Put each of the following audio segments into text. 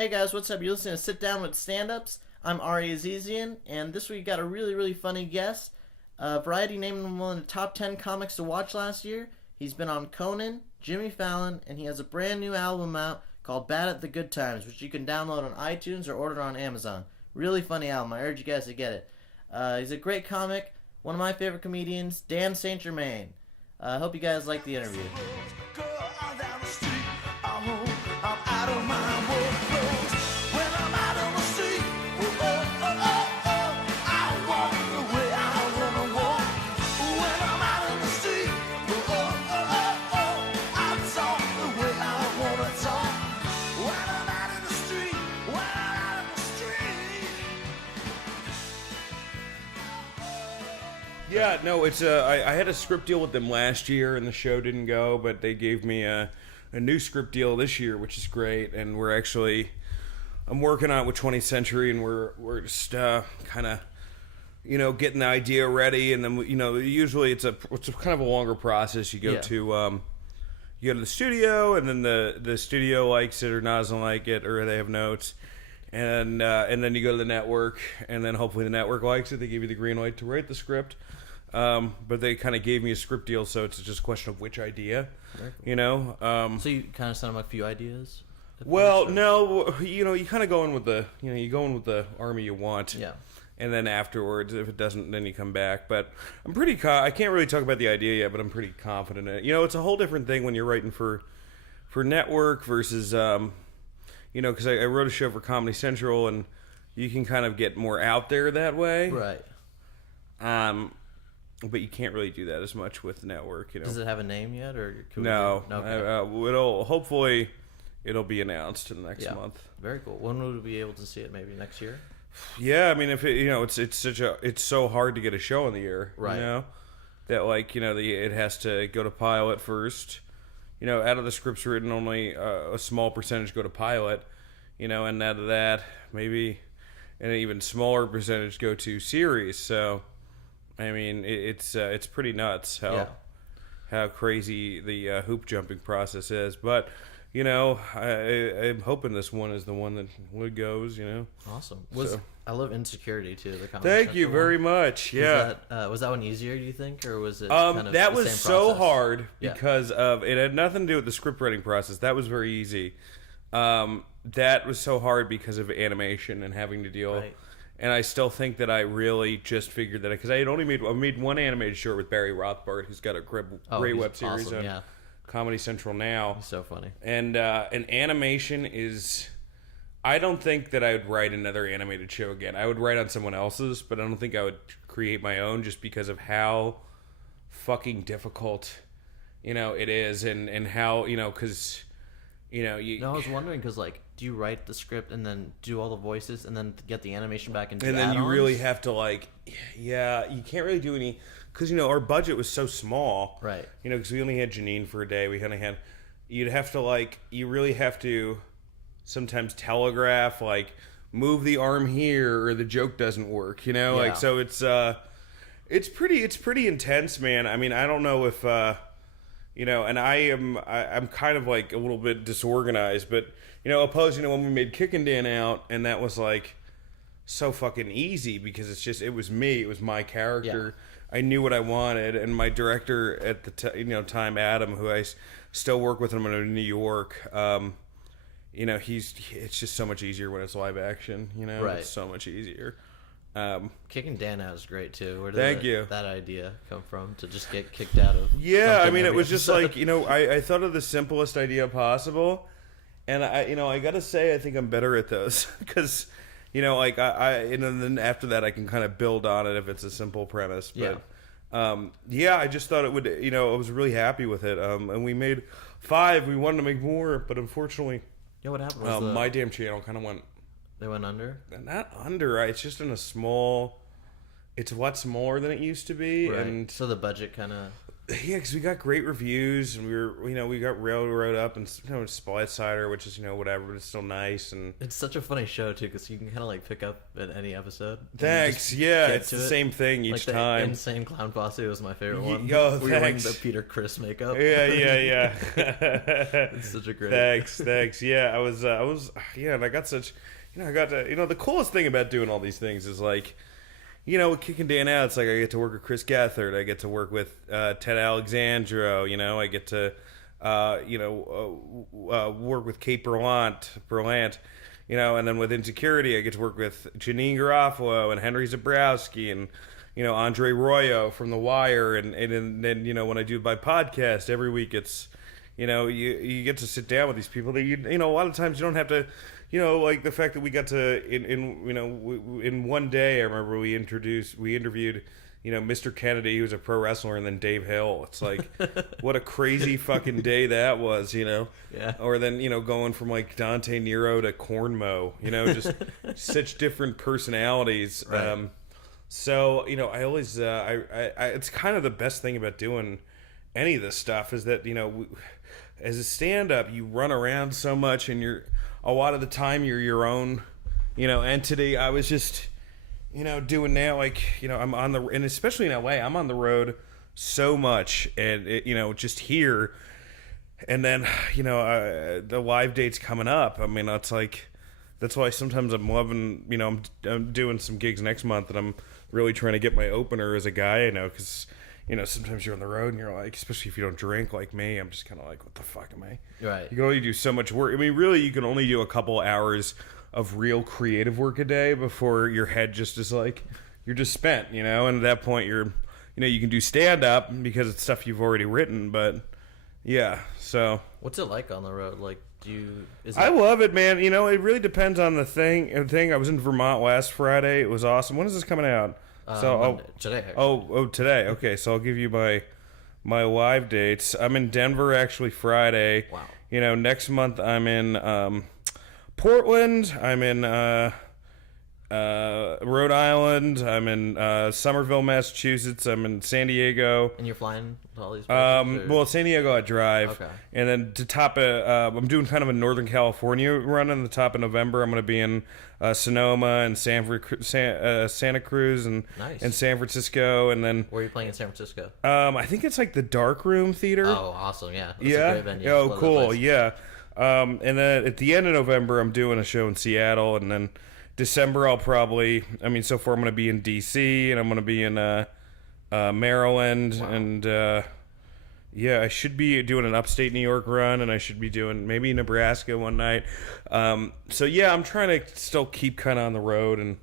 Hey guys, what's up? You're listening to Sit Down with Stand-Ups. I'm Ari Azizian, and this week we got a really funny guest. Variety named him one of the top 10 comics to watch last year. He's been on Conan, Jimmy Fallon, and he has a brand new album out called Bad at the Good Times, which you can download on iTunes or order on Amazon. Really funny album. I urge you guys to get it. He's a great comic, one of my favorite comedians, Dan St. Germain. I hope you guys like the interview. Yeah, no, it's I had a script deal with them last year, and the show didn't go, but they gave me a new script deal this year, which is great. And I'm working on it with 20th Century, and we're just kind of getting the idea ready, and then usually it's kind of a longer process. You go to the studio, and then the studio likes it or doesn't like it, or they have notes. And then you go to the network, and then hopefully the network likes it. They give you the green light to write the script. But they kind of gave me a script deal, so it's just a question of which idea, So you kind of sent them a few ideas? Well, no, you kind of go in with the army you want. Yeah. And then afterwards, if it doesn't, then you come back. But I'm pretty I can't really talk about the idea yet, but I'm pretty confident in it. It's a whole different thing when you're writing for network versus, because I wrote a show for Comedy Central, and you can kind of get more out there that way. Right. But you can't really do that as much with the network. Does it have a name yet, or no? Okay. Hopefully it'll be announced in the next month. Very cool. When would we be able to see it? Maybe next year. Yeah, I mean, if it's so hard to get a show in the air, right? That it has to go to pilot first. Out of the scripts written, only a small percentage go to pilot. And out of that, maybe an even smaller percentage go to series. So, I mean, it's pretty nuts how crazy the hoop jumping process is. But I'm hoping this one is the one that goes. Awesome. I love Insecurity too. The Thank you very much. Yeah. Was that one easier? Do you think, or was it? Kind of that the was same so process? hard because of it had nothing to do with the script writing process. That was very easy. That was so hard because of animation and having to deal. Right. And I still think that I really just figured that because I made one animated short with Barry Rothbard, who's got a great web series awesome, on Comedy Central now. He's so funny. And animation is. I don't think that I would write another animated show again. I would write on someone else's, but I don't think I would create my own just because of how fucking difficult, it is, and how, because, you. No, I was wondering because, do you write the script and then do all the voices and then get the animation back into? And then you really have to you can't really do any because our budget was so small, right? Because we only had Janine for a day. We only had. You'd have to you really have to. Sometimes telegraph move the arm here or the joke doesn't work so it's pretty intense, man. I mean, I don't know if and I'm kind of a little bit disorganized, but opposed when we made Kickin' Dan out, and that was so fucking easy because it was me, it was my character. I knew what I wanted, and my director at the time, Adam, who I still work with him in New York, it's just so much easier when it's live action, Right. It's so much easier. Kicking Dan out is great too. Where Thank did you. that idea come from to just get kicked out of? Yeah, I mean, it was episode? just I thought of the simplest idea possible, and I gotta say I think I'm better at those because and then after that I can kind of build on it if it's a simple premise. But I just thought it would. I was really happy with it. And we made 5. We wanted to make more, but unfortunately. Yeah, what happened? Was my damn channel kind of went. They went under. Not under. It's just in a small. It's a lot smaller than it used to be, right. and so the budget kind of. Yeah, because we got great reviews, and we got railroad up, and Split Cider, which is whatever, but it's still nice. And It's such a funny show too, because you can kind of like pick up at any episode. thanks, yeah, it's the same thing each like time. The Insane Clown Posse was my favorite one. Yo, we were wearing thanks. the Peter Criss makeup. Yeah. It's such a great. Thanks. Yeah, I was, and I got such, I got to, the coolest thing about doing all these things is like, with Kicking Dan Out, it's like I get to work with Chris Gethard, I get to work with Ted Alexandro, I get to, work with Kate Berlant, and then with Insecurity, I get to work with Janine Garofalo and Henry Zabrowski and, Andre Royo from The Wire, and then, when I do my podcast every week, it's, you get to sit down with these people that a lot of times you don't have to. Like the fact that we got to in one day, I remember we interviewed, Mr. Kennedy, who was a pro wrestler, and then Dave Hill. It's like, what a crazy fucking day that was, Yeah. Or then, going from like Dante Nero to Cornmo, just such different personalities. Right. So, I always, it's kind of the best thing about doing any of this stuff is that, as a stand-up, you run around so much, and a lot of the time you're your own, entity. I was just, doing now, like, I'm on and especially in LA, I'm on the road so much, and just here, and then, the live dates coming up. I mean, it's like, that's why sometimes I'm loving, I'm doing some gigs next month, and I'm really trying to get my opener as a guy, because sometimes you're on the road and you're like, especially if you don't drink like me, I'm just kind of like, what the fuck am I? Right. You can only do so much work. I mean, really, you can only do a couple hours of real creative work a day before your head just is like, you're just spent, and at that point you're, you can do stand up because it's stuff you've already written, but yeah, so. What's it like on the road? Like, I love it, man. It really depends on the thing. I was in Vermont last Friday. It was awesome. When is this coming out? Today. Actually. Today. Okay, so I'll give you my live dates. I'm in Denver actually Friday. Wow. Next month I'm in Portland. I'm in Rhode Island. I'm in Somerville, Massachusetts. I'm in San Diego. And you're flying to all these places? Well, San Diego I drive. Okay. And then to top it, I'm doing kind of a Northern California run on the top of November. I'm going to be in Sonoma and Santa Cruz and Nice. and San Francisco, and then Where are you playing in San Francisco? I think it's like the Dark Room Theater. Oh, awesome! Yeah, that's yeah. a great venue. Oh, Love that cool. place. Yeah. And then at the end of November, I'm doing a show in Seattle, and then December I'll probably. I mean, so far I'm going to be in D.C. and I'm going to be in Maryland, Wow. and yeah, I should be doing an upstate New York run, and I should be doing maybe Nebraska one night. So yeah, I'm trying to still keep kind of on the road and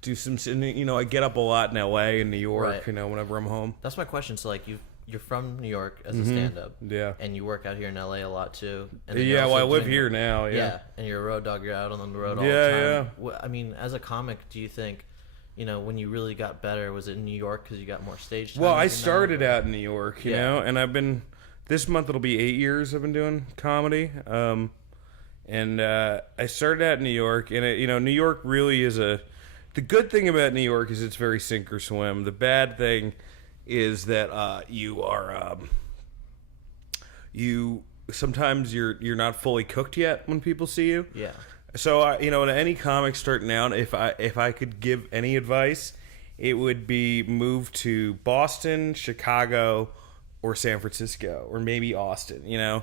do some. I get up a lot in L.A. and New York. Right. Whenever I'm home. That's my question. So, like, you're from New York as a stand-up, Yeah. and you work out here in LA a lot too. And then Yeah, you're well, I also live doing- here now. Yeah. and you're a road dog. You're out on the road all Yeah, the time. yeah. I mean, as a comic, do you think, when you really got better, was it in New York because you got more stage time? Well, I every night, started or- out in New York, Yeah. and I've been. This month it'll be 8 years I've been doing comedy, and I started out in New York, and New York really is a. The good thing about New York is it's very sink or swim. The bad thing is that you are sometimes you're not fully cooked yet when people see you. Yeah. So to any comic starting out, if I could give any advice, it would be move to Boston, Chicago, or San Francisco, or maybe Austin.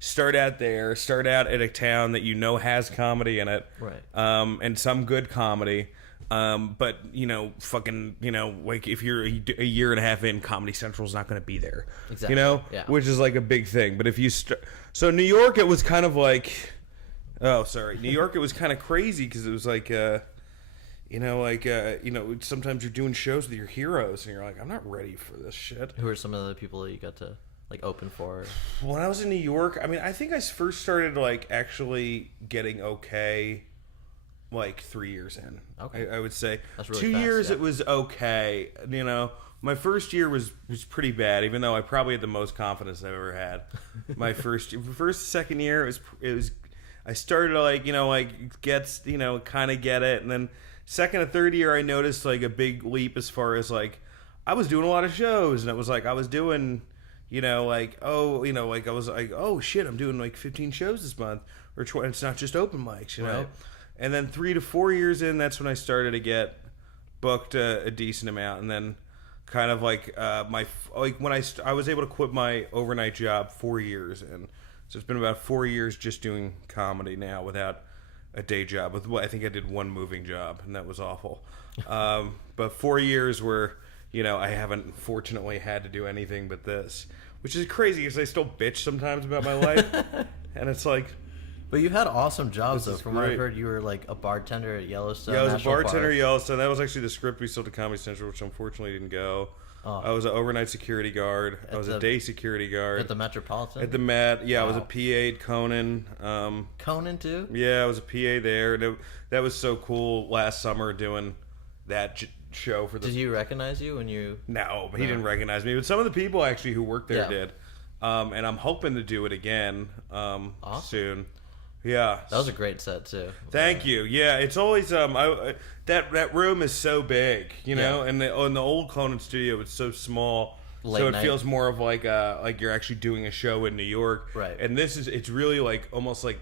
Start out there. Start out at a town that has comedy in it, Right. And some good comedy. But like if you're a year and a half in, Comedy Central's not going to be there. Exactly. Yeah. Which is like a big thing. But if you so New York, it was kind of like, oh, sorry, New York, it was kind of crazy because it was like, sometimes you're doing shows with your heroes and you're like, I'm not ready for this shit. Who are some of the people that you got to like open for? When I was in New York, I mean, I think I first started like actually getting okay. Like 3 years in, Okay. I would say. That's really 2 fast, years yeah. it was okay. My first year was pretty bad, even though I probably had the most confidence I've ever had. My second year it was. I started to gets kind of get it, and then second and third year I noticed like a big leap as far as like I was doing a lot of shows, and it was like I was doing like, oh, like I was like, oh shit, I'm doing like 15 shows this month, or it's not just open mics, Right. And then 3 to 4 years in, that's when I started to get booked a decent amount, and then kind of like when I was able to quit my overnight job 4 years in, so it's been about 4 years just doing comedy now without a day job. I think I did one moving job, and that was awful. But 4 years where I haven't fortunately had to do anything but this, which is crazy because I still bitch sometimes about my life, and it's like. But you've had awesome jobs, though. This is From what I've great. heard, you were like a bartender at Yellowstone. Yeah, I was a National bartender Park. at Yellowstone. That was actually the script we sold to Comedy Central, which unfortunately didn't go. Oh. I was an overnight security guard. I was a day security guard. At the Metropolitan? At the Met. Yeah, I was a Wow. PA at Conan. Conan, too? Yeah, I was a PA there. And that was so cool last summer doing that show for the... Did he recognize you when you... No, he didn't recognize me. But some of the people actually who worked there Yeah. did. And I'm hoping to do it again Awesome. soon. Yeah. That was a great set, too. Thank you. Yeah, it's always that room is so big, Yeah. and the old Conan studio it's so small, Late so it night. feels more of like you're actually doing a show in New York, Right. And it's really like almost like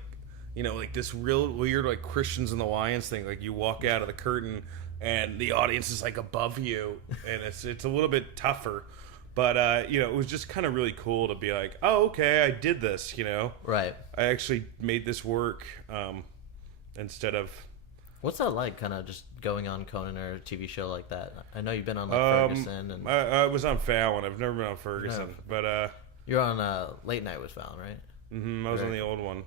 like this real weird like Christians and the Lions thing. Like you walk out of the curtain and the audience is like above you, and it's a little bit tougher. But it was just kind of really cool to be like, oh, okay, I did this. Right. I actually made this work instead of. What's that like, kind of just going on Conan or a TV show like that? I know you've been on like Ferguson, and I was on Fallon. I've never been on Ferguson, No. but you're on Late Night with Fallon, right? I was on Right. the old one.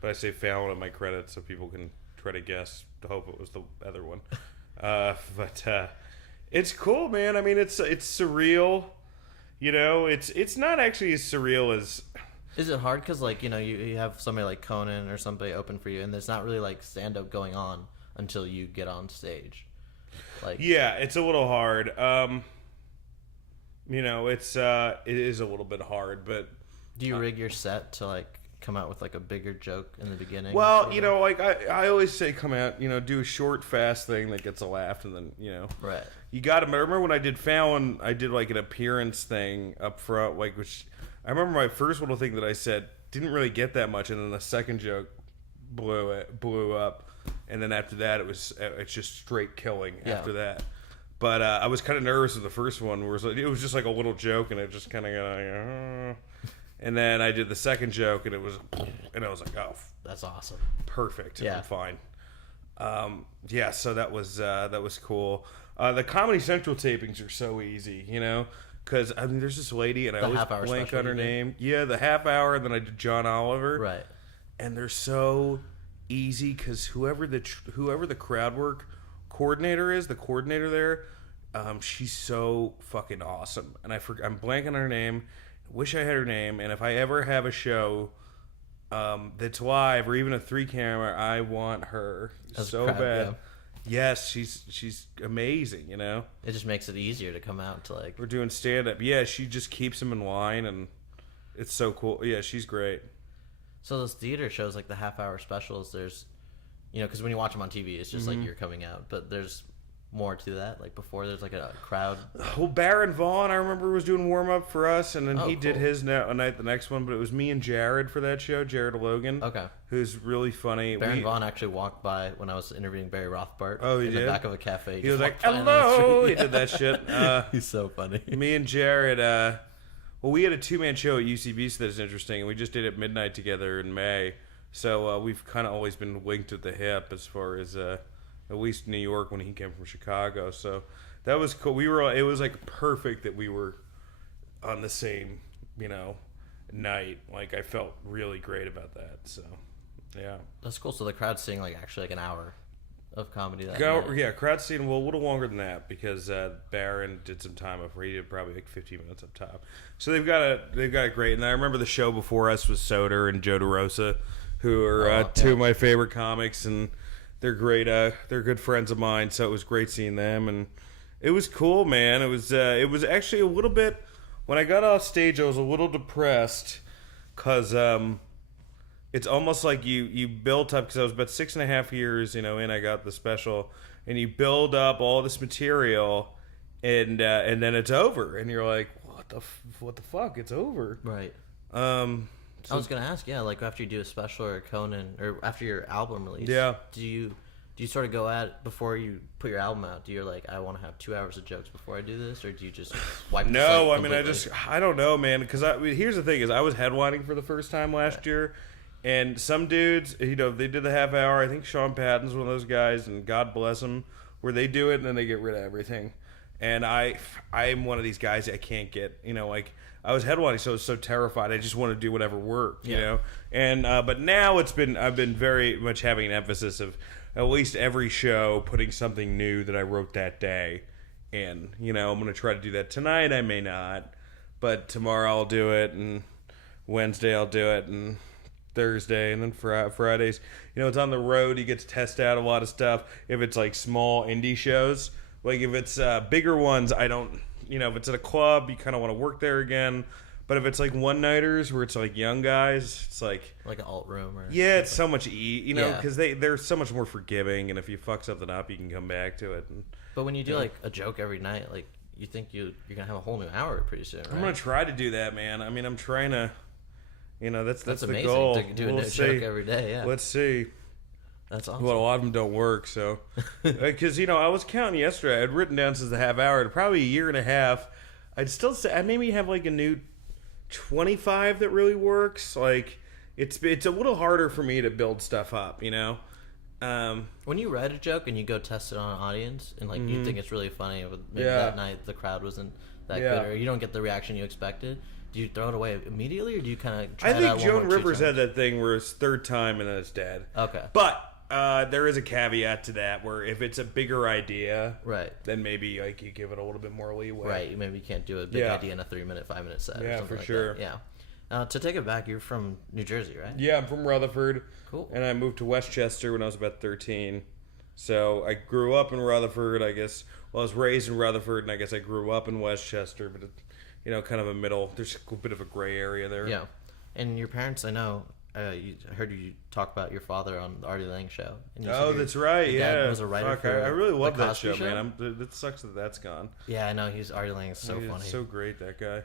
But I say Fallon in my credits so people can try to guess. To hope it was the other one. But it's cool, man. I mean, it's surreal. It's not actually as surreal as. Is it hard because like you have somebody like Conan or somebody open for you, and there's not really like stand up going on until you get on stage, like Yeah, it's a little hard. It is a little bit hard, but do you rig your set to like come out with like a bigger joke in the beginning? well, sort of? like I always say, come out, do a short, fast thing that gets a laugh, and then Right. you got to remember when I did Fallon, I did like an appearance thing up front, like which I remember my first little thing that I said didn't really get that much, and then the second joke blew up, and then after that it's just straight killing Yeah. after that. But I was kind of nervous with the first one, where it was just like a little joke, and it just kind of got and then I did the second joke, and I was like, oh, That's awesome. perfect. Yeah. I'm fine. So that was cool. The Comedy Central tapings are so easy, because there's this lady, and I The always half-hour blank special on her you did? name. Yeah, the half hour, and then I did John Oliver. Right. And they're so easy because whoever the crowd work coordinator is, the coordinator there, she's so fucking awesome. And I'm blanking on her name. Wish I had her name. And if I ever have a show that's live or even a 3-camera, I want her As a so crowd, bad. yeah. Yes, she's amazing. It just makes it easier to come out to like. We're doing stand up. Yeah, she just keeps them in line, and it's so cool. Yeah, she's great. So those theater shows, like the half-hour specials, there's, because when you watch them on TV, it's just Mm-hmm. like you're coming out, but there's more to that. Like before, there's like a crowd. Well, Baron Vaughn, I remember, was doing warm up for us, and then Oh, he did cool. his night the next one. But it was me and Jared for that show, Jared Logan, Okay. who's really funny. Baron Vaughn actually walked by when I was interviewing Barry Rothbart. Oh, he in did? the back of a cafe. He was just like, walked by on the "Hello!" street. He did that shit. He's so funny. Me and Jared. Well, we had a 2-man show at UCB, so that's interesting, and we just did it midnight together in May. So we've kind of always been linked at the hip as far as at least New York when he came from Chicago. So that was cool. It was like perfect that we were on the same, night. Like I felt really great about that. So yeah. That's cool. So the crowd's seeing like actually like an hour of comedy that night. Yeah, crowd scene. Well, a little longer than that because Baron did some time up. He did probably like 15 minutes up top. So they've got a great. And I remember the show before us was Soder and Joe DeRosa, who are two of my favorite comics, and they're great. They're good friends of mine. So it was great seeing them, and it was cool, man. It was actually a little bit. When I got off stage, I was a little depressed because it's almost like you built up, because I was about 6.5 years, in I got the special, and you build up all this material, and then it's over, and you're like, what what the fuck? It's over. Right. So, I was gonna ask, yeah, like after you do a special or a Conan, or after your album release, Yeah. do you sort of go at it before you put your album out? Do you like, I want to have 2 hours of jokes before I do this, or do you just wipe? the slate No, I mean, completely? I don't know, man. Because here's the thing: is I was headlining for the first time last year, and some dudes, they did the half hour. I think Sean Patton's one of those guys, and God bless him, where they do it and then they get rid of everything. And I'm one of these guys that I can't get, like I was headlining, so I was so terrified. I just want to do whatever worked, And but now I've been very much having an emphasis of at least every show putting something new that I wrote that day. And, I'm going to try to do that tonight. I may not. But tomorrow I'll do it. And Wednesday I'll do it. And Thursday. And then Fridays. It's on the road. You get to test out a lot of stuff. If it's like small indie shows. Like if it's bigger ones, I don't... if it's at a club, you kind of want to work there again. But if it's like one-nighters where it's like young guys, it's like an alt room or it's so much because Yeah. they're so much more forgiving, and if you fuck something up, you can come back to it. And, But when you do like a joke every night, like you think you're gonna have a whole new hour pretty soon, right? I'm gonna try to do that, man. I mean, I'm trying to, that's the amazing goal. to do a new joke every day. Yeah, Let's see. that's awesome. Well, a lot of them don't work, so because I was counting yesterday. I had written down since the half hour, probably a year and a half. I'd still say I maybe have like a new 25 that really works. Like it's a little harder for me to build stuff up, When you write a joke and you go test it on an audience and like you think it's really funny, but maybe Yeah. that night the crowd wasn't that Yeah. good, or you don't get the reaction you expected, do you throw it away immediately, or do you kind of try I it out think one Joan or two Rivers had times? that thing where it's third time and then it's dead. Okay. But there is a caveat to that where if it's a bigger idea, Right. then maybe like you give it a little bit more leeway. Right, you maybe can't do a big Yeah. idea in a 3-minute, 5-minute set. Or Yeah, something for like sure. That. Yeah. To take it back, you're from New Jersey, right? Yeah, I'm from Rutherford. Cool. And I moved to Westchester when I was about 13. So I grew up in Rutherford, I guess. Well, I was raised in Rutherford, and I guess I grew up in Westchester, but kind of a middle. There's a bit of a gray area there. Yeah. And your parents, I know, I heard you talk about your father on the Artie Lang show. And you said That's right. your dad Yeah. was a writer Fuck, for I really The love that Cosby show, man. It sucks that that's gone. Yeah, I know. Artie Lang is so He's funny. so great, that guy.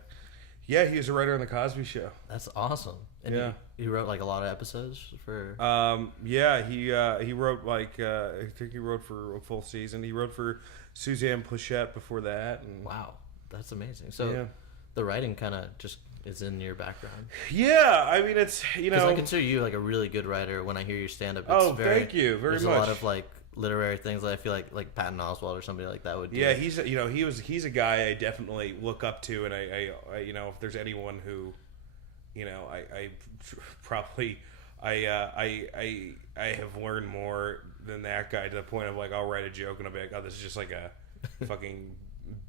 Yeah, he was a writer on the Cosby Show. That's awesome. And Yeah. he wrote like a lot of episodes for. Yeah, he wrote like I think he wrote for a full season. He wrote for Suzanne Plachette before that. And Wow, that's amazing. So Yeah. the writing kind of just is in your background. Yeah, I mean it's Because I consider you like a really good writer. When I hear your stand up, thank you very there's much. a lot of like literary things that I feel like Patton Oswalt or somebody like that would do. Yeah, he's a guy I definitely look up to, and I if there's anyone who, I probably I have learned more than that guy to the point of like I'll write a joke and I'll be like, oh, this is just like a fucking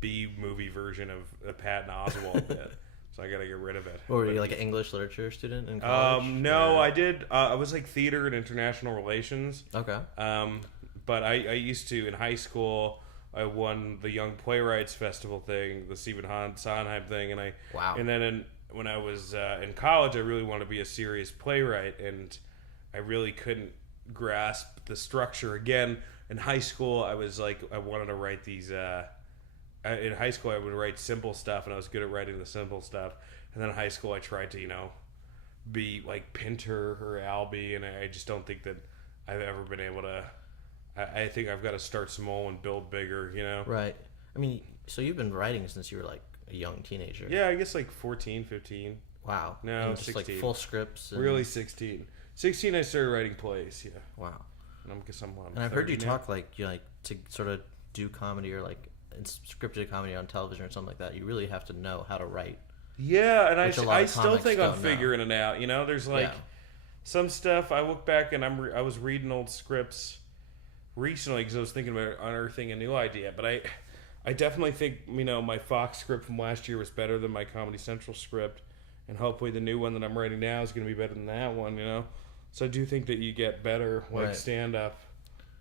B movie version of a Patton Oswalt bit. So I gotta get rid of it. Or were you like an English literature student in college? No, or... I did. I was like theater and international relations. Okay. But I used to in high school. I won the Young Playwrights Festival thing, the Stephen Sondheim thing, and Wow. And then when I was in college, I really wanted to be a serious playwright, and I really couldn't grasp the structure. Again, in high school, I was like, I wanted to write these. In high school, I would write simple stuff, and I was good at writing the simple stuff. And then in high school, I tried to, be like Pinter or Albee, and I just don't think that I've ever been able to. I think I've got to start small and build bigger, Right. I mean, so you've been writing since you were like a young teenager. Yeah, I guess like 14, 15. Wow. No, and just 16. like full scripts. And... Really 16. 16 I started writing plays, yeah. Wow. And I'm And I've heard you 30 now. talk like to sort of do comedy or like scripted comedy on television or something like that. You really have to know how to write. Yeah, and Which a lot I of still comics think I'm don't know. figuring it out. There's like some stuff I look back and I was reading old scripts recently because I was thinking about unearthing a new idea. But I definitely think my Fox script from last year was better than my Comedy Central script, and hopefully the new one that I'm writing now is going to be better than that one. So I do think that you get better Right. stand up.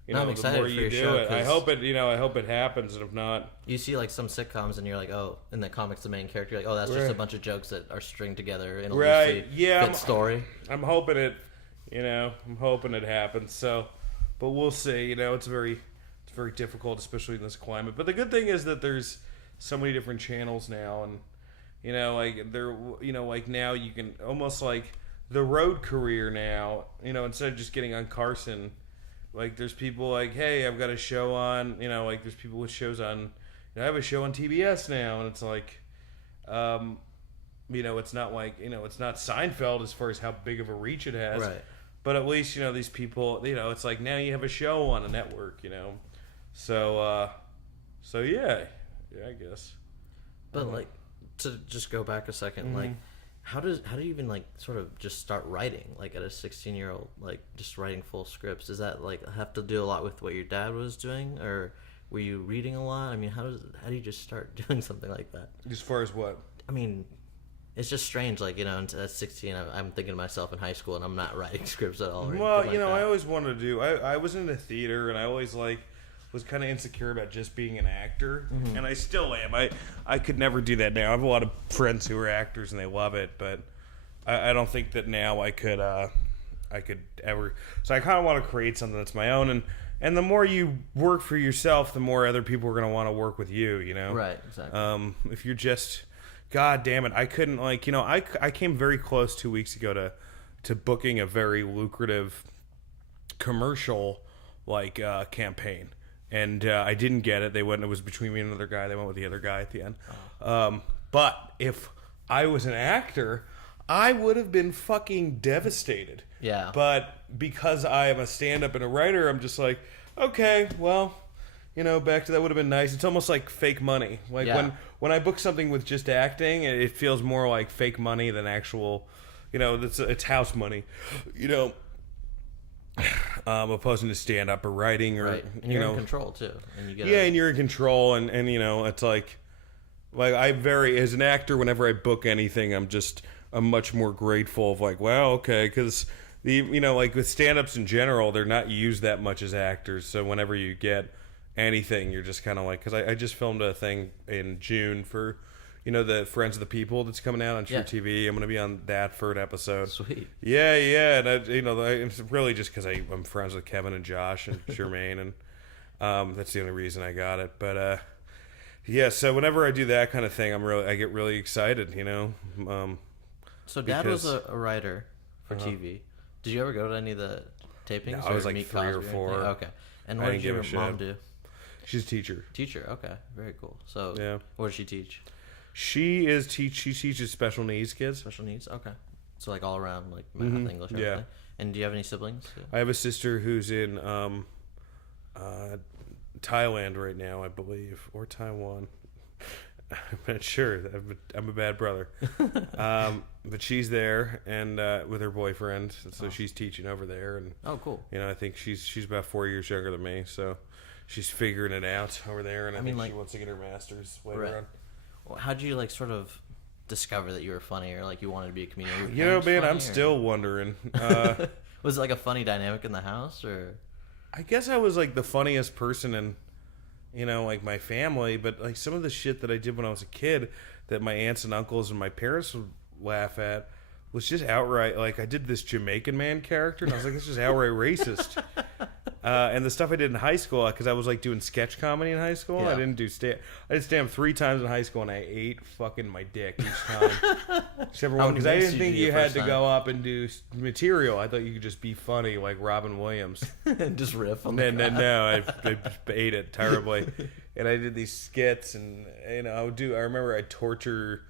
No, I'm the excited more for you your do show, it. I 'cause- hope it. I hope it happens, and if not, You see like some sitcoms and you're like, oh, in the comics the main character, you're like, oh, that's just Right. a bunch of jokes that are stringed together in a Right, loosely yeah, fit story. I'm hoping it. I'm hoping it happens. So, but we'll see. It's very difficult, especially in this climate. But the good thing is that there's so many different channels now, and like they're, like now you can almost like the road career now, instead of just getting on Carson, like there's people like, hey, I've got a show on, like there's people with shows on, I have a show on TBS now, and it's like, it's not like, it's not Seinfeld as far as how big of a reach it has, Right. but at least, these people, it's like now you have a show on a network, so yeah, I guess. But like, to just go back a 2nd, like, how do you even like sort of just start writing like at a 16-year-old, like just writing full scripts? Does that like have to do a lot with what your dad was doing, or were you reading a lot? I mean, how do you just start doing something like that? As far as what? I mean, it's just strange, like, at 16, I'm thinking to myself in high school, and I'm not writing scripts at all. Well, I always wanted to do. I was into theater, and I always was kind of insecure about just being an actor, and I still am. I could never do that now. I have a lot of friends who are actors, and they love it, but I don't think that now I could ever. So I kind of want to create something that's my own, and the more you work for yourself, the more other people are going to want to work with you. Right, exactly. If you're just, God damn it, I couldn't I came very close 2 weeks ago to booking a very lucrative commercial campaign. And I didn't get it. It was between me and another guy. They went with the other guy at the end. But if I was an actor, I would have been fucking devastated. Yeah. But because I am a stand-up and a writer, I'm just like, okay, well, back to that would have been nice. It's almost like fake money. Like when I book something with just acting, it feels more like fake money than actual, it's house money, opposing to stand up or writing or right. And you're in control too, and you get and you're in control, and it's like as an actor, whenever I book anything, I'm much more grateful of like, wow, okay, because like with stand-ups in general, they're not used that much as actors, so whenever you get anything, you're just kind of like, because I just filmed a thing in June for the Friends of the People that's coming out on True TV. I'm going to be on that for an episode. Sweet. Yeah, and it's really just because I'm friends with Kevin and Josh and Germain, and that's the only reason I got it. But so whenever I do that kind of thing, I get really excited. So Dad was a writer for TV. Did you ever go to any of the tapings? No, I was like meet 3 or Cosby 4. Okay. And what did your mom do? She's a teacher. Teacher. Okay. Very cool. So yeah. What does she teach? She teaches special needs kids. Special needs. Okay. So like all around like math, English, everything. Yeah. And do you have any siblings? Yeah. I have a sister who's in Thailand right now, I believe, or Taiwan. I'm not sure. I'm a bad brother. But she's there and with her boyfriend, so she's teaching over there. And cool. I think she's about 4 years younger than me, so she's figuring it out over there. And I think she wants to get her master's later on. Well, how'd you like sort of discover that you were funny, or like you wanted to be a comedian? Man, I'm still wondering. Was it like a funny dynamic in the house, or? I guess I was like the funniest person in, like my family, but like some of the shit that I did when I was a kid that my aunts and uncles and my parents would laugh at was just outright, like I did this Jamaican man character, and I was like, this is outright racist. And the stuff I did in high school, because I was like doing sketch comedy in high school. Yeah. I did stand up 3 times in high school, and I ate fucking my dick each time. Except for one, because I didn't think you had to go up and do material. I thought you could just be funny like Robin Williams. And just riff on the crowd. No, I ate it terribly. And I did these skits, and I remember I'd torture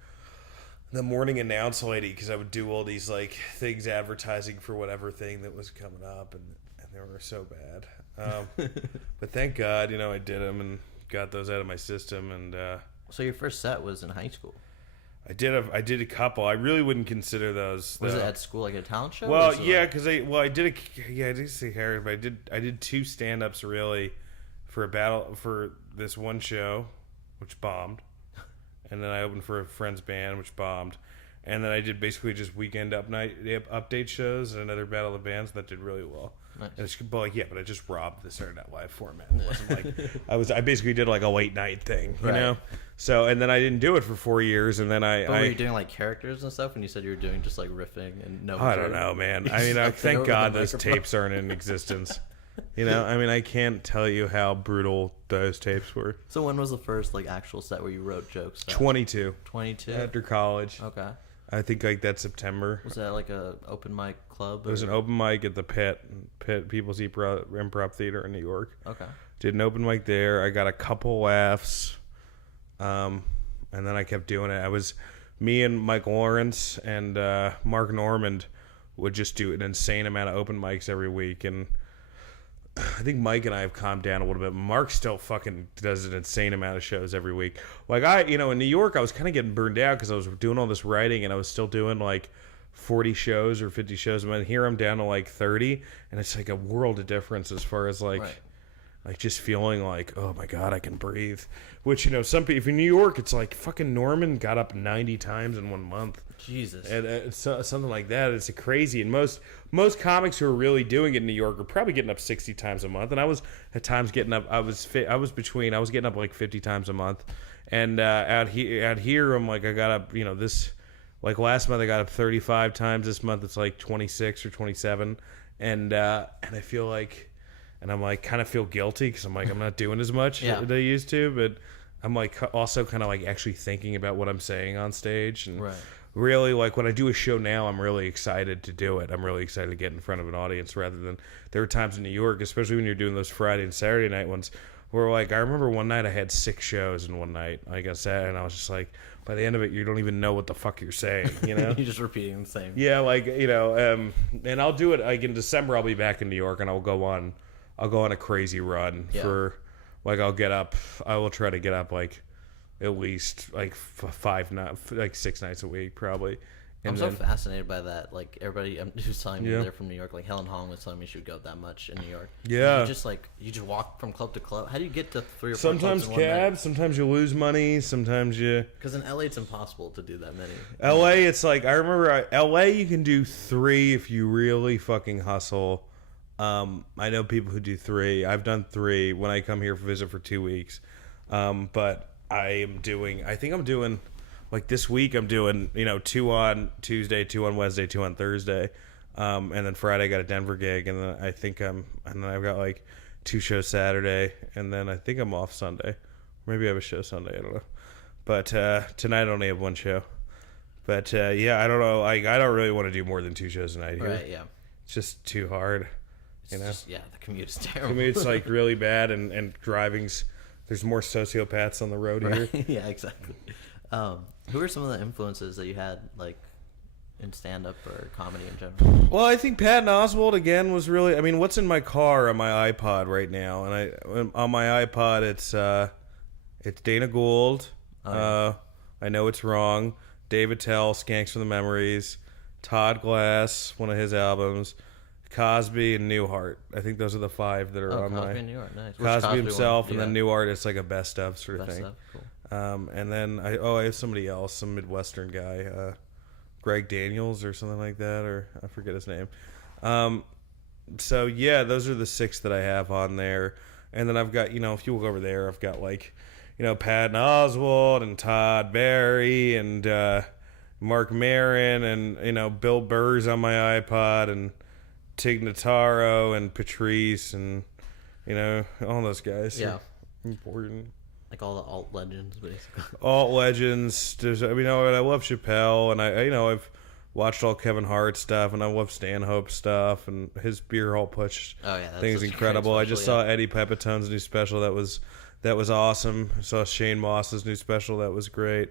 the morning announce lady, because I would do all these like things advertising for whatever thing that was coming up, and they were so bad. But thank God, I did them and got those out of my system. And so your first set was in high school? I did a couple. I really wouldn't consider those. Was it at school, like a talent show? Well, yeah, because I did say Harry, but I did 2 stand-ups really for this one show, which bombed, and then I opened for a friend's band, which bombed. And then I did basically just weekend update shows and another Battle of the Bands that did really well. Nice. But I just robbed the Saturday Night Live format. It wasn't like I basically did like a late night thing, you know. So and then I didn't do it for 4 years, and then But were you doing like characters and stuff? And you said you were doing just like riffing and no. I don't know, man. I mean, thank God those tapes aren't in existence. You know, I mean, I can't tell you how brutal those tapes were. So when was the first like actual set where you wrote jokes? 22. 22. After college. Okay. I think like that September. Was that like a open mic club? It was an open mic at the Pit People's Improv Theater in New York. Okay. Did an open mic there. I got a couple laughs, and then I kept doing it. Me and Mike Lawrence and Mark Normand would just do an insane amount of open mics every week, and I think Mike and I have calmed down a little bit. Mark still fucking does an insane amount of shows every week. Like in New York, I was kind of getting burned out because I was doing all this writing and I was still doing like 40 shows or 50 shows. And here I'm down to like 30, and it's like a world of difference as far as like, Right. like just feeling like, oh my God, I can breathe. Which, some people, if in New York, it's like fucking Norman got up 90 times in 1 month. Jesus. And it's something like that. It's crazy. And most comics who are really doing it in New York are probably getting up 60 times a month. And I was at times getting up. I was getting up like 50 times a month. And out here, I'm like, I got up. This like last month I got up 35 times. This month it's like 26 or 27. And I feel like, and I'm like kind of feel guilty because I'm like I'm not doing as much as I used to. But I'm like also kind of like actually thinking about what I'm saying on stage and. Right. Really, like when I do a show now, I'm really excited to do it. I'm really excited to get in front of an audience rather than there were times in New York, especially when you're doing those Friday and Saturday night ones, where like I remember one night I had 6 shows in one night, like I said, and I was just like, by the end of it, you don't even know what the fuck you're saying, You're just repeating the same. Yeah, like and I'll do it like in December. I'll be back in New York, and I'll go on a crazy run for like I will try to get up like. At least like 6 nights a week, probably. And I'm so fascinated by that. Like everybody who's telling me they're from New York. Like Helen Hong was telling me she would go up that much in New York. Yeah. You just walk from club to club. How do you get to 3 or 4 sometimes clubs in one cabs, night? sometimes you lose money, sometimes you. Because in LA it's impossible to do that many. LA, it's like I remember LA. You can do 3 if you really fucking hustle. I know people who do 3. I've done 3 when I come here for visit for 2 weeks, but. I think I'm doing like this week I'm doing 2 on Tuesday, 2 on Wednesday, 2 on Thursday, and then Friday I got a Denver gig, and then and then I've got like 2 shows Saturday, and then I think I'm off Sunday. Maybe I have a show Sunday, I don't know, but tonight I only have 1 show. But I don't know, I don't really want to do more than 2 shows a night here. Right, yeah. It's just too hard. Just, the commute is terrible. Commute's like really bad, and driving's. There's more sociopaths on the road here. Yeah, exactly. Who are some of the influences that you had, like, in stand-up or comedy in general? Well, I think Patton Oswalt, again, was really... I mean, what's in my car on my iPod right now? And on my iPod, it's Dana Gould. I Know It's Wrong. Dave Attell, Skanks from the Memories. Todd Glass, one of his albums. Cosby and Newhart. I think those are the 5 that are on Cosby my... and Newhart, nice. Cosby himself, and then Newhart, it's like a best of sort of Best thing. of, cool. And then I have somebody else, some Midwestern guy, Greg Daniels or something like that, or I forget his name. So yeah, those are the 6 that I have on there. And then I've got, if you look over there, I've got like, Patton Oswalt and Todd Barry and Mark Maron and, Bill Burr's on my iPod and Tig Notaro and Patrice and all those guys. Yeah, important. Like all the alt legends, basically. Alt legends. I love Chappelle, and I've watched all Kevin Hart stuff, and I love Stanhope stuff, and his Beer Hall Push thing is incredible. I just saw Eddie Pepitone's new special. That was awesome. I saw Shane Moss's new special. That was great.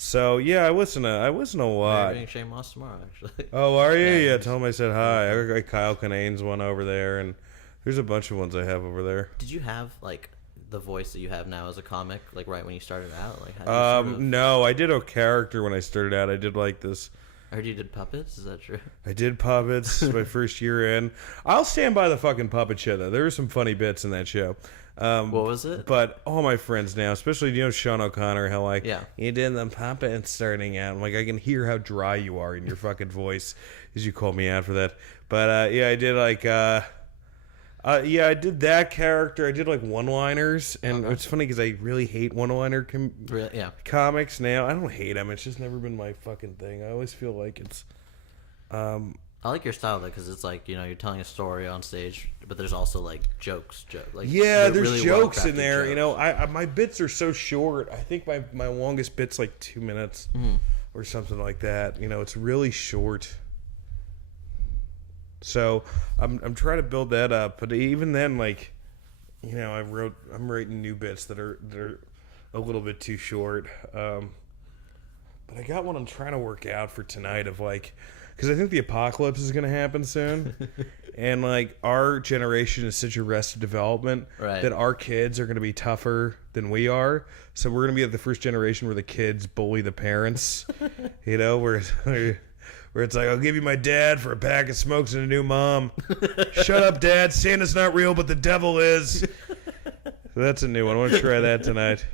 So yeah, I listen a lot. I'm meeting Shane Moss tomorrow, actually. Oh, are you? Yeah, tell him I said hi. I got Kyle Kinane's one over there, and there's a bunch of ones I have over there. Did you have like the voice that you have now as a comic, like right when you started out? Like, how did you no, I did a character when I started out. I did like this. I heard you did puppets. Is that true? I did puppets my first year in. I'll stand by the fucking puppet show though. There were some funny bits in that show. What was it? But all my friends now, especially Sean O'Connor, how like you did the puppet starting out. I'm like, I can hear how dry you are in your fucking voice as you called me out for that. But I did like I did that character. I did like one-liners, and it's funny because I really hate one-liner comics now. I don't hate them. It's just never been my fucking thing. I always feel like it's I like your style though, because it's like, you're telling a story on stage, but there's also like jokes, like Yeah, there's really jokes in well-crafted there. jokes. I my bits are so short. I think my longest bit's like 2 minutes or something like that. It's really short. So I'm trying to build that up, but even then, like, I'm writing new bits that are a little bit too short. But I got one I'm trying to work out for tonight of like, because I think the apocalypse is going to happen soon, and like our generation is such arrested development that our kids are going to be tougher than we are. So we're going to be the first generation where the kids bully the parents. Where it's like, I'll give you my dad for a pack of smokes and a new mom. Shut up, Dad. Santa's not real, but the devil is. So that's a new one. I want to try that tonight.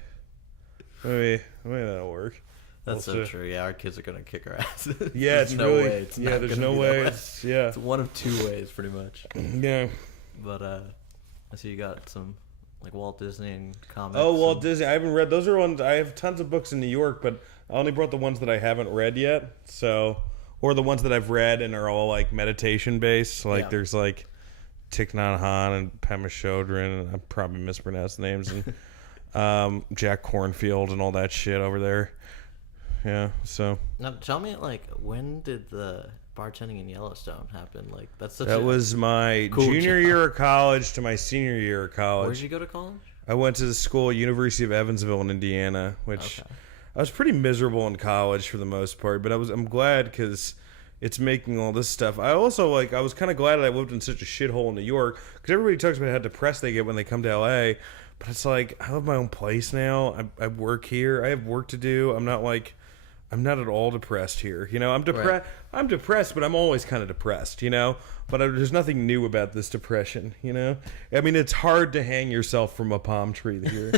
Maybe that'll work. That's so true. Yeah, our kids are gonna kick our ass. Yeah, there's no way. It's not there's gonna no be way. that way. It's one of two ways, pretty much. Yeah. But I see you got some like Walt Disney and comics. Oh, Walt Disney. I haven't read. Those are ones. I have tons of books in New York, but I only brought the ones that I haven't read yet. So, or the ones that I've read and are all like meditation based. Like there's like Thich Nhat Hanh and Pema Chodron, and I probably mispronounced names, and Jack Cornfield and all that shit over there. Yeah, so now tell me, like, when did the bartending in Yellowstone happen? Like, that's such that was my cool junior job. year of college to my senior year of college. Where'd you go to college? I went to the school, University of Evansville in Indiana, which I was pretty miserable in college for the most part, but I'm glad because it's making all this stuff. I also I was kind of glad that I lived in such a shithole in New York, because everybody talks about how depressed they get when they come to LA, but it's like I have my own place now. I work here. I have work to do. I'm not at all depressed here. I'm depressed. Right. I'm depressed, but I'm always kind of depressed, But there's nothing new about this depression, I mean, it's hard to hang yourself from a palm tree here,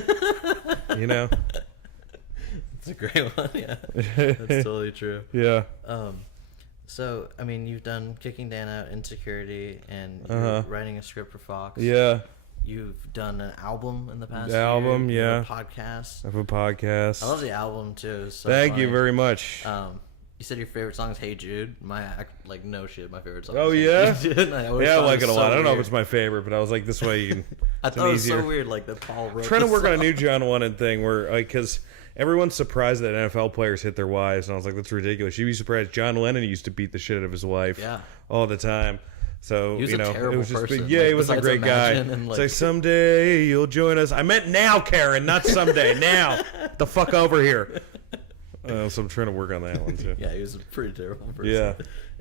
It's a great one, yeah. That's totally true. Yeah. So, I mean, you've done Kicking Dan Out, Insecurity, and you're writing a script for Fox. Yeah. You've done an album in the past The album, year. yeah. A podcast. I have a podcast. I love the album, too. It's so Thank you funny. very much. You said your favorite song is Hey Jude. No shit, my favorite song Oh, is yeah? Hey Jude. I always Yeah, I thought like it a was lot. so I don't know if weird. it's my favorite, but I was like, this way you can. I it's thought it was easier. so weird, like, that Paul wrote Trying to the work on a song. new John Lennon thing where, because everyone's surprised that NFL players hit their wives, and I was like, that's ridiculous. You'd be surprised. John Lennon used to beat the shit out of his wife all the time. So, He was a terrible it was just person. he was a Besides great guy. Imagine and, It's like, someday you'll join us. I meant now, Karen, not someday. Now. The fuck over here. So I'm trying to work on that one, too. Yeah, he was a pretty terrible person. Yeah.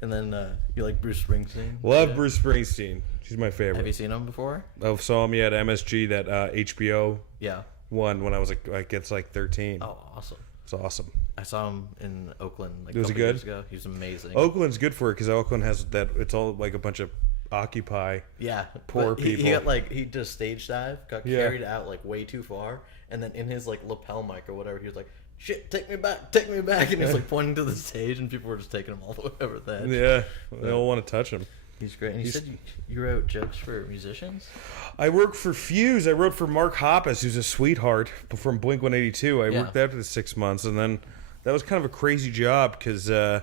And then you like Bruce Springsteen? Love Yeah. Bruce Springsteen. She's my favorite. Have you seen him before? I saw him at MSG, that HBO Yeah. one, when I was it's like 13. Oh, awesome. It's awesome. I saw him in Oakland like Was a he couple good? years ago. He was amazing. Oakland's good for it because Oakland has that. It's all like a bunch of Occupy. Yeah, Poor but he people. got he did a stage dive, got Yeah. carried out like way too far, and then in his like lapel mic or whatever, he was like, "Shit, take me back," and he was like pointing to the stage, and people were just taking him all the way over the edge. Yeah, they all want to touch him. He's great. And you said you wrote jokes for musicians. I work for Fuse. I wrote for Mark Hoppus, who's a sweetheart from Blink 182. I worked there for 6 months, and then that was kind of a crazy job because they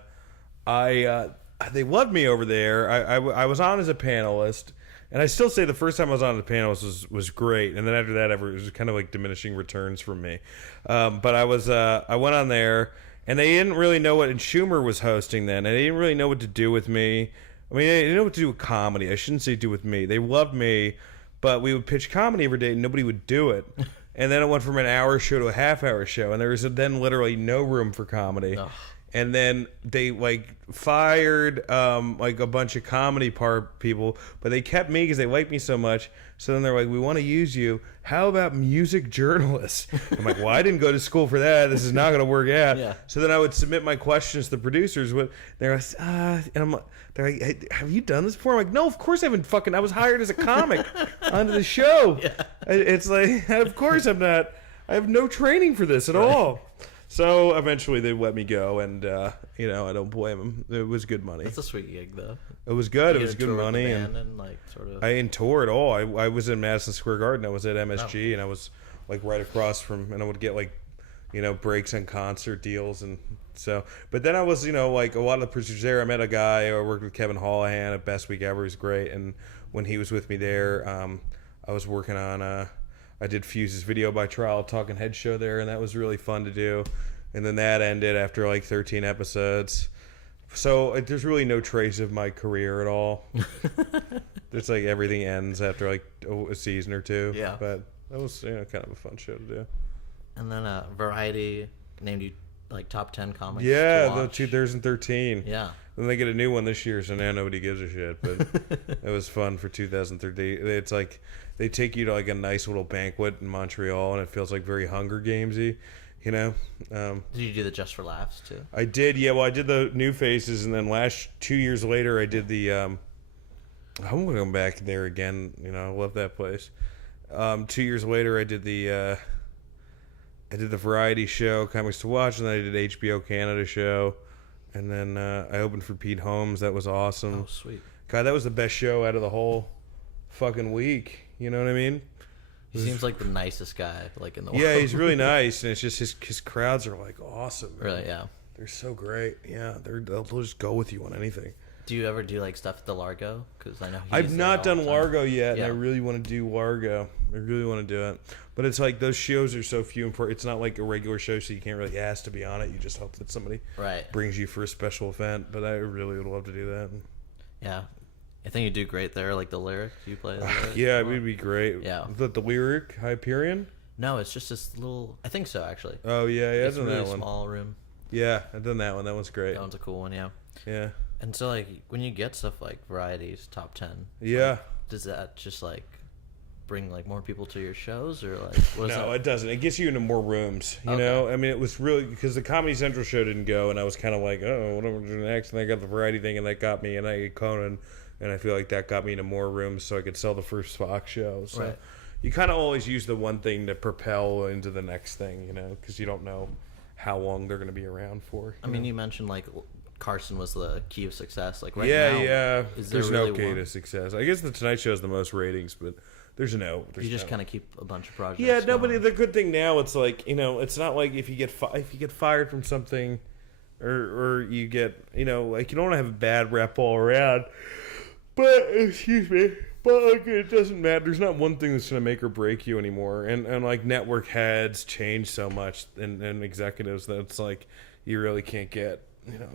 loved me over there. I was on as a panelist, and I still say the first time I was on as a panelist was great, and then after that, it was kind of like diminishing returns from me. But I went on there, and they didn't really know what. And Schumer was hosting then, and they didn't really know what to do with me. I mean, they didn't know what to do with comedy. I shouldn't say do with me. They loved me, but we would pitch comedy every day, and nobody would do it. And then it went from an hour show to a half-hour show, and there was then literally no room for comedy. Ugh. And then they fired a bunch of comedy people, but they kept me because they liked me so much. So then they're like, "We want to use you. How about music journalists?" I'm like, "Well, I didn't go to school for that. This is not going to work out." Yeah. So then I would submit my questions to the producers. They're like, and I'm like, they're like, "Hey, have you done this before?" I'm like, "No, of course I haven't. I was hired as a comic onto the show." Yeah. It's like, of course I'm not. I have no training for this at all. So eventually they let me go, and I don't blame them. It was good money. That's a sweet gig, though. It was good. You It was get to good tour with the money, band and like sort of. I didn't tour at all. I was in Madison Square Garden. I was at MSG, and I was right across from, and I would get breaks on concert deals. And so, but then I was, like a lot of the producers there, I met a guy, I worked with Kevin Hallahan at Best Week Ever. He's great. And when he was with me there, I was working on, I did Fuse's Video by Trial Talking Head show there, and that was really fun to do. And then that ended after like 13 episodes. So there's really no trace of my career at all. It's like everything ends after like a season or two. Yeah. But that was kind of a fun show to do. And then Variety named you like top 10 comics. Yeah, to the watch. 2013. Yeah. Then they get a new one this year, so now nobody gives a shit. But it was fun for 2013. It's like they take you to like a nice little banquet in Montreal, and it feels like very Hunger Gamesy. Did you do the Just for Laughs too? I did, yeah. Well, I did the New Faces, and then 2 years later, I did the. I'm gonna go back there again. I love that place. 2 years later, I did the variety show, Comics to Watch, and then I did HBO Canada show, and then I opened for Pete Holmes. That was awesome. Oh, sweet. God, that was the best show out of the whole fucking week. You know what I mean? He seems like the nicest guy, like in the world. Yeah, he's really nice, and it's just his crowds are like awesome. Man. Really, yeah. They're so great. Yeah, they'll just go with you on anything. Do you ever do like stuff at the Largo? Because I know I've not done Largo yet, Yeah. and I really want to do Largo. I really want to do it, but it's like those shows are so few and far. It's not like a regular show, so you can't really ask to be on it. You just hope that somebody brings you for a special event. But I really would love to do that. Yeah. I think you do great there, like the lyric. You play the lyric? Yeah, it would be great. Yeah. The lyric Hyperion? No, it's just this little... I think so, actually. Oh, yeah, It's I've a done really that one. small room. Yeah, I've done that one. That one's great. That one's a cool one, yeah. Yeah. And so, like, when you get stuff like Variety's Top 10... Yeah. Like, does that just, like, bring, like, more people to your shows? Or, like, what is No, that? it doesn't. It gets you into more rooms, you Okay. know? I mean, it was really... Because the Comedy Central show didn't go, and I was kind of like, oh, what am I doing next? And I got the Variety thing, and that got me, and I got Conan... And I feel like that got me into more rooms so I could sell the first Fox show. So Right. you kind of always use the one thing to propel into the next thing, because you don't know how long they're going to be around for. I mean, you mentioned, like, Carson was the key of success. Like, right yeah, now... yeah. Is there There's really no key one? to success. I guess the Tonight Show has the most ratings, but there's no. You just kind of keep a bunch of projects Yeah, no, but going. the good thing now, it's like, it's not like if you get fired from something or you get, like, you don't want to have a bad rep all around. But, excuse me, like, it doesn't matter. There's not one thing that's going to make or break you anymore. And like, network heads change so much and executives that it's like, you really can't get,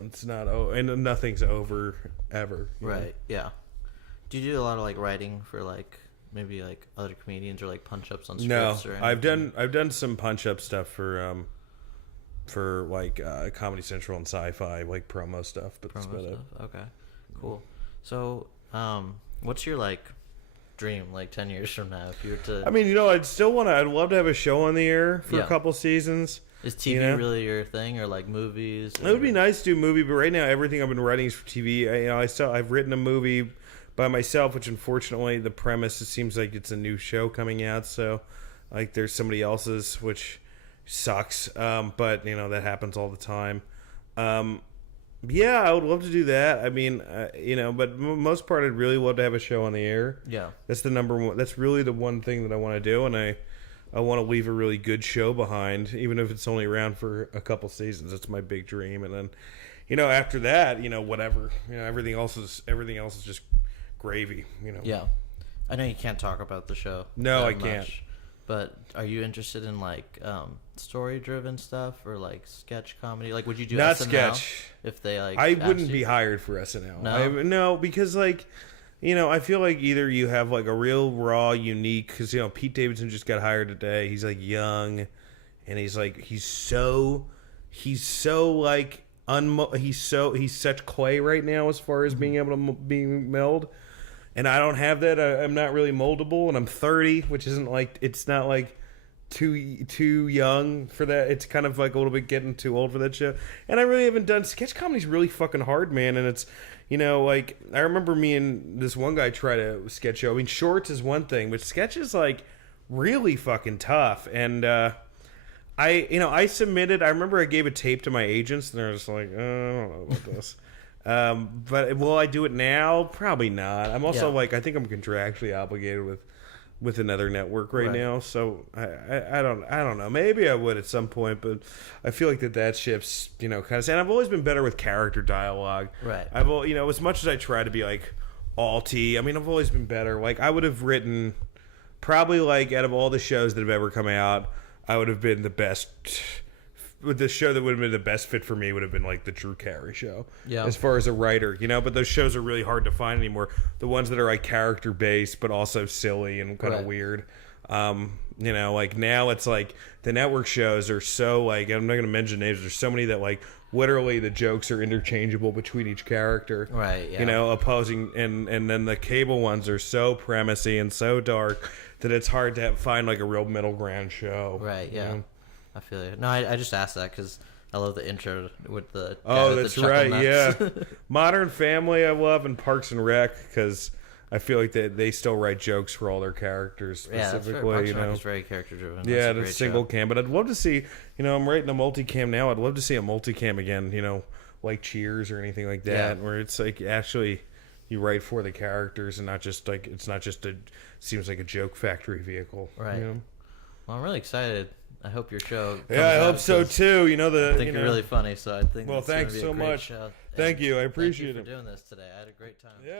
it's not, and nothing's over ever. Right, yeah. Do you do a lot of, like, writing for, like, maybe, like, other comedians or, like, punch-ups on No, scripts or anything? I've done some punch-up stuff for like, Comedy Central and Sci-Fi, like, promo stuff, but that's about it. Okay, cool. So, what's your, like, dream, like, 10 years from now, if you were to... I mean, I'd love to have a show on the air for a couple seasons. Is TV really your thing, or, like, movies? It would be nice to do a movie, but right now everything I've been writing is for TV. I've written a movie by myself, which unfortunately the premise, it seems like it's a new show coming out, so, like, there's somebody else's, which sucks, but, that happens all the time. Yeah, I would love to do that. I mean, but most part, I'd really love to have a show on the air. Yeah. That's the number one. That's really the one thing that I want to do, and I want to leave a really good show behind, even if it's only around for a couple seasons. That's my big dream, and then, after that, whatever. Everything else is just gravy. Yeah. I know you can't talk about the show. No, that I can't. much, but are you interested in, like, story-driven stuff or, like, sketch comedy? Like, would you do Not SNL sketch. if they, like, I asked wouldn't you? be hired for SNL. No? No, because, like, I feel like either you have, like, a real raw, unique, because, Pete Davidson just got hired today. He's, like, young, and he's so, like, he's such clay right now as far as being able to be meld. And I don't have that. I'm not really moldable, and I'm 30, which isn't, like, it's not, like, too young for that. It's kind of like a little bit getting too old for that show. And I really haven't done sketch comedy's really fucking hard, man. And it's, like, I remember me and this one guy tried a sketch show. I mean, shorts is one thing, but sketch is, like, really fucking tough. And I submitted. I remember I gave a tape to my agents, and they're just like, I don't know about this. But will I do it now? Probably not. I'm also like, I think I'm contractually obligated with with another network right Right. now. So I don't know. Maybe I would at some point, but I feel like that ship's kind of. And I've always been better with character dialogue. Right. As much as I try to be like alty, I mean, I've always been better. Like I would have written probably like out of all the shows that have ever come out, I would have been the best. With the show that would have been the best fit for me would have been like the Drew Carey show. Yeah. As far as a writer, but those shows are really hard to find anymore. The ones that are like character based but also silly and kind of Right. weird. Like now it's like the network shows are so like, I'm not going to mention names. There's so many that like literally the jokes are interchangeable between each character. Right, yeah. Opposing and then the cable ones are so premisey and so dark that it's hard to find like a real middle ground show. Right, yeah. you know? I feel you. No, I just asked that because I love the intro with the. Oh, with that's the chuckle right. nuts. Yeah, Modern Family I love, and Parks and Rec because I feel like they still write jokes for all their characters Yeah, that's specifically. fair. Parks and Rec is very character driven. Yeah, the the single cam. But I'd love to see. I'm writing a multicam now. I'd love to see a multicam again. Like Cheers or anything like that, Yeah. where it's like actually you write for the characters and not just like it's not just seems like a joke factory vehicle. Right. Well, I'm really excited. I hope your show. Comes Yeah, I out hope so 'cause too. I think you're really funny, so I think. Well, it's gonna thanks be a so great much. show. Thank And you. I appreciate thank you it. for doing this today. I had a great time. Yeah.